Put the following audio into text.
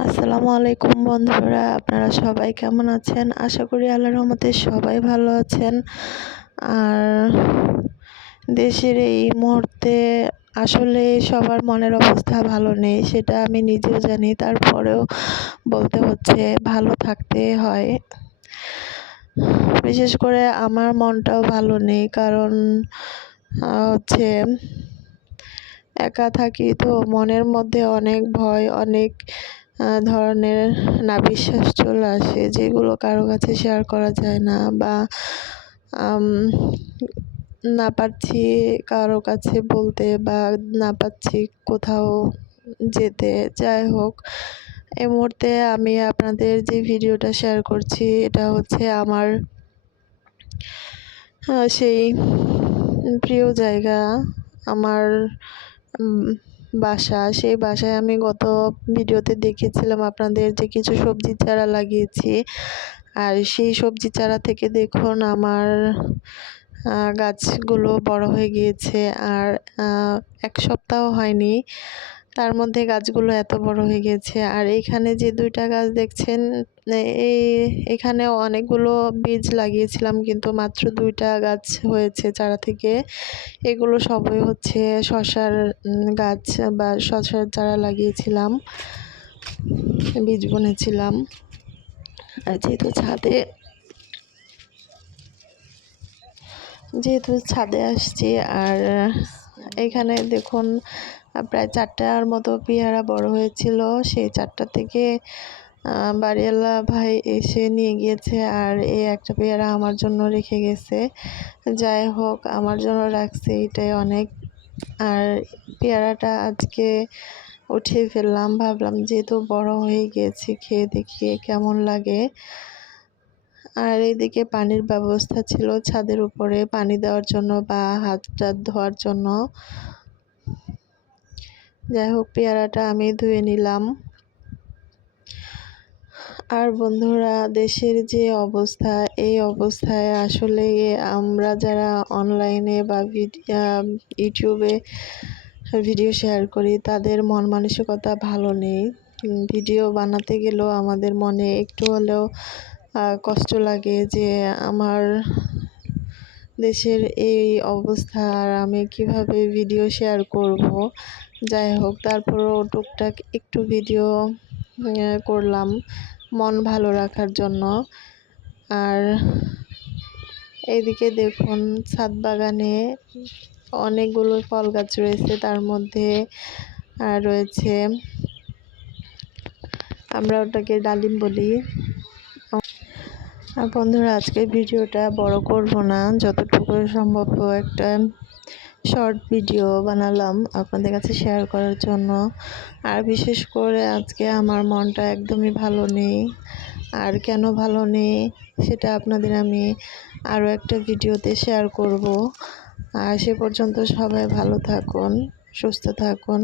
আসসালামু আলাইকুম বন্ধুরা, আপনারা সবাই কেমন আছেন? আশা করি আল্লাহর রহমতে সবাই ভালো আছেন। আর দেশের এই মুহূর্তে আসলে সবার মনের অবস্থা ভালো নেই, সেটা আমি নিজেও জানি, তারপরেও বলতে হচ্ছে ভালো থাকতে হয়। বিশেষ করে আমার মনটাও ভালো নেই, কারণ হচ্ছে একা থাকি তো মনের মধ্যে অনেক ভয়, অনেক ধরনের না বিশ্বাস চলে আসে যেগুলো কারও কাছে শেয়ার করা যায় না বা না পারছি কারও কাছে বলতে বা না পাচ্ছি কোথাও যেতে। যাই হোক, এই মুহূর্তে আমি আপনাদের যে ভিডিওটা শেয়ার করছি, এটা হচ্ছে আমার সেই প্রিয় জায়গা, আমার বাসা। সেই বাসায় আমি গত ভিডিওতে দেখেছিলাম আপনাদের যে কিছু সবজি চারা লাগিয়েছি। আর সেই সবজি চারা থেকে দেখুন আমার গাছগুলো বড় হয়ে গিয়েছে। আর এক সপ্তাহ হয়নি। তার মধ্যে গাছগুলো এত বড় হয়ে গেছে। আর এইখানে যে দুইটা গাছ দেখছেন এই এখানে অনেকগুলো বীজ লাগিয়েছিলাম, কিন্তু মাত্র দুইটা গাছ হয়েছে চারা থেকে। এগুলো সবই হচ্ছে শশার গাছ বা শশার চারা লাগিয়েছিলাম, বীজ বুনেছিলাম। আর যেহেতু ছাদে যেহেতু ছাদে আসছি, আর এখানে দেখুন প্রায় চারটার মতো পেয়ারা বড় হয়েছিল। সেই চারটা থেকে বাড়িওয়ালা ভাই এসে নিয়ে গিয়েছে আর এই একটা পেয়ারা আমার জন্য রেখে গেছে। যাই হোক, আমার জন্য রাখছে, এটাই অনেক। আর পেয়ারাটা আজকে উঠিয়ে ফেললাম, ভাবলাম যেহেতু বড় হয়ে গিয়েছে খেয়ে দেখিয়ে কেমন লাগে। আর এদিকে পানির ব্যবস্থা ছিল ছাদের উপরে, পানি দেওয়ার জন্য বা হাত টাত ধোয়ার জন্য। যাই হোক পেয়ারাটা আমি ধুয়ে নিলাম। আর বন্ধুরা, দেশের যে অবস্থা, এই অবস্থায় আসলে আমরা যারা অনলাইনে বা ইউটিউবে ভিডিও শেয়ার করি, তাদের মন মানসিকতা ভালো নেই। ভিডিও বানাতে গেলেও আমাদের মনে একটু হলেও কষ্ট লাগে যে আমার দেশের এই অবস্থা আর আমি কীভাবে ভিডিও শেয়ার করব। যাই হোক, তারপরও টুকটাক একটু ভিডিও করলাম মন ভালো রাখার জন্য। আর এইদিকে দেখুন, ছাদ বাগানে অনেকগুলো ফল গাছ রয়েছে, তার মধ্যে আর রয়েছে আমরা ওটাকে ডালিম বলি। আর বন্ধুরা, আজকের ভিডিওটা বড় করব না, যতটুকু সম্ভব একটা শর্ট ভিডিও বানালাম আপনাদের কাছে শেয়ার করার জন্য। আর বিশেষ করে আজকে আমার মনটা একদমই ভালো নেই। আর কেন ভালো নেই সেটা আপনাদের আমি আরও একটা ভিডিওতে শেয়ার করব। আর সে পর্যন্ত সবাই ভালো থাকুন, সুস্থ থাকুন।